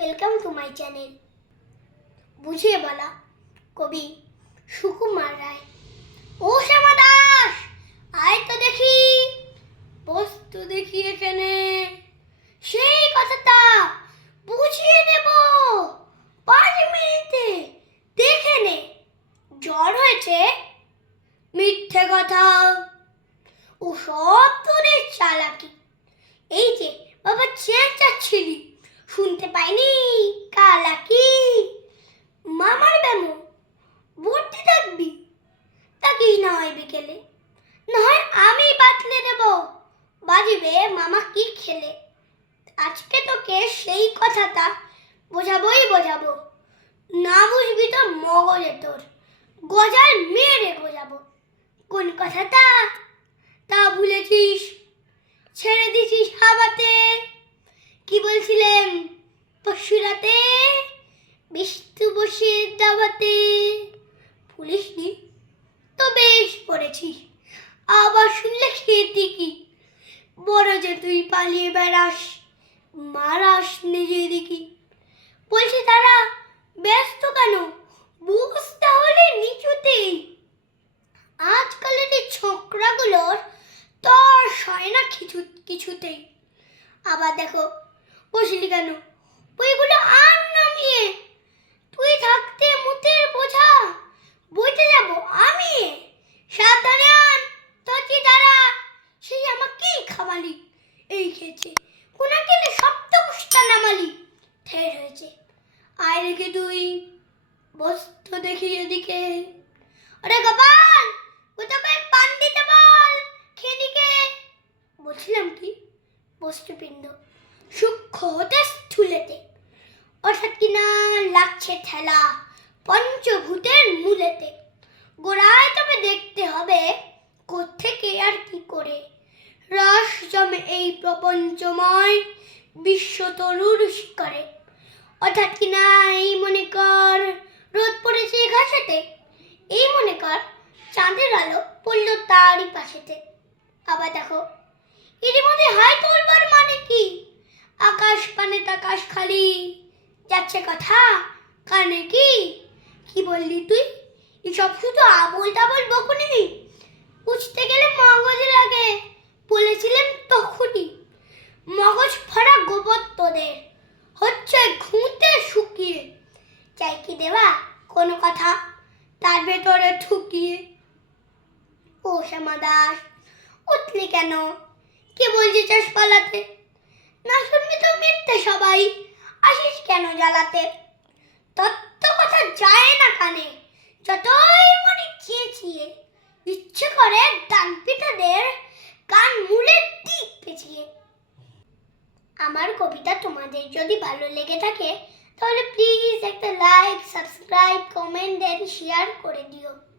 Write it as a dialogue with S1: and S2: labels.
S1: Welcome to my channel বুঝিয়ে বলা, কবি সুকুমার রায়। ও শ্যামা দাস, আয় তো দেখি, বস্তু দেখি এখানে। সেই কথাটা বুঝিয়ে দেব, পাঁচ মিনিটে। দেখে নে, জ্বর হয়েছে, মিথ্যে কথা। ও সব তোদের চালাকি। এই যে, বাবা চেঁচাচ্ছিলি শুনতে পাইনি? কালাকি মামার ব্যামো ভর্তি থাকবি? তাকেই না হয় বিকেলে? না হয় আমি বাতলে দেব। বাজিবে মামা কি খেলে? আজকে তোকে সেই কথাটা বোঝাবোই বোঝাবো। না বুঝবি তো মগজে তোর। গজাল মেরে বোঝাবো। কোন কথাটা? তা ভুলেছিস? ছেড়ে দিছিস হাওয়াতে। কি বলছিলেন? পশুরাতে বিস্তু বসে দাবাতে ভুলিসনি? তো বেশ পড়েছিস আবার শুনলে খেতি কি বড় যে তুই পালিয়ে বেড়াস, মারাস নিজে দেখি বলছি, তারা ব্যস্ত কেন? বুঝ তাহলে নিচুতেই। আজকালের এই ছোকরাগুলোর তোর সয় না কিছু কিছুতেই। আবার দেখো বসলি কেন? বইগুলো আর নামিয়ে তুই থাকতে মুতের বোঝা। বইতে যাব আমি? সাবধানে আন তোর। কি দাঁড়া সেই আমাকেই খাওয়ালি। এই খেয়েছে। কোনা গেলে সপ্ত পুষ্টা নামালি। ঠের হয়েছে। আয় রেখে তুই বস্তু দেখি এদিকে। আরে গোপাল কোথাও পান দিতে বল খেদিকে বলছিলাম কি? বস্তুপিণ্ড। সূক্ষ্ম হতে স্থূলেতে অর্থাৎ কিনা লাগছে ঠেলা পঞ্চভূতের মূলেতে। গোড়ায় তবে দেখতে হবে কোত্থেকে আর কি করে। রস জমে এই প্রপঞ্চময় বিশ্ব তরুর শিকারে অর্থাৎ কিনা এই মনে কর রোদ পড়েছে ঘাসেতে? এই মনে কর চাঁদের আলো পড়ল তারই পাশেতে। আবার দেখো এর মধ্যে হাই তোলবার মানে কি? আকাশ পানে আকাশ খালি। যাচ্ছে কথা? কানে কি? কি বললি তুই? এসব শুধু আবল তাবল বকুনি? বুঝতে গেলে মগজ লাগে বলেছিলেন তখনই মগজ ভরা গোবর তোদের, হচ্ছে ঘুঁতে শুকিয়ে। চাই কি দেবা? কোনো কথা? তার ভেতরে ঠুকিয়ে ও শ্যামা দাস উঠলি কেন? কে বলছি চাষ পালাতে না শুনবি তো মিথ্যে সবাই। আসিস কেন জ্বালাতে? তত্ত্ব কথা যায় না কানে। যতই মনে চেয়েছিয়ে ইচ্ছে করে ডান পিঠাদের কান মুলে টিক পেঁচিয়ে। আমার কবিতা তোমাদের যদি ভালো লেগে থাকে, তাহলে প্লিজ একটা like subscribe comment and share করে দিও।